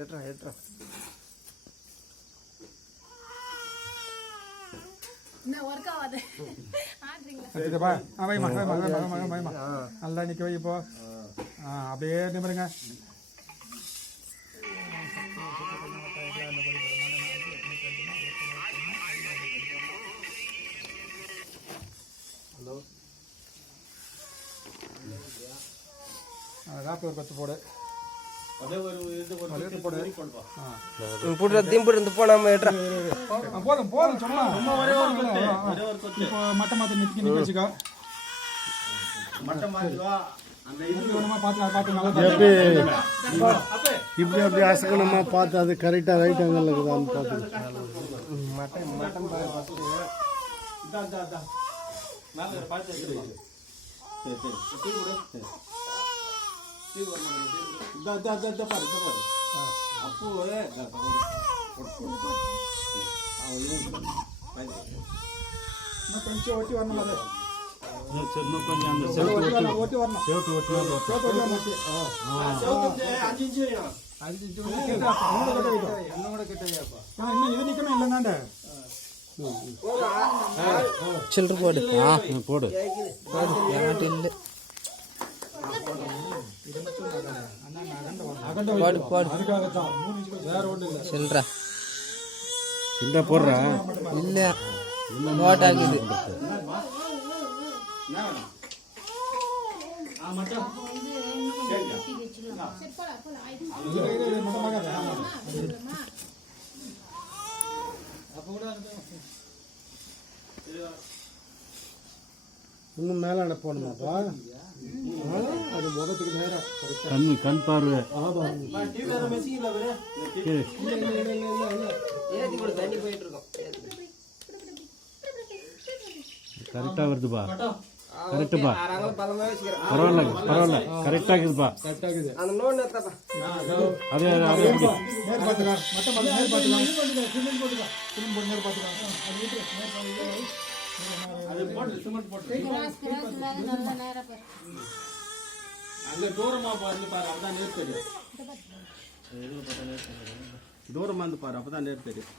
ஏற்றா நல்லா நிக்க வை இப்போ. அப்படியே நிமிருங்க. ஹலோ ராப்பி ஒரு 10 போடு. போதும் போதும் சொன்னா இப்போ மட்டை மாத்தி நிக்க வச்சுக்கோ. இப்படி அப்படி அசக்கணுமா பார்த்து அது கரெக்டாக ரைட் ஆங்கிள் இருக்குதான்னு பார்த்து கொஞ்சம் ஓட்டி வரணும். சில்லற போடு. போடு சில்லற சில்லற போடுறா இல்ல நோட்டாக்குது. இன்னும் மேல அனுப்பணுமாப்பா? அது முகத்துக்கு நேரா கண் பார்வை கரெக்டா வருதுப்பா. கரெக்டுப்பா. பரவாயில்ல கரெக்டா இருக்குதுப்பா. அதே தூரமா இருந்து பாரு, அப்பதான் நேர் தெரியும்.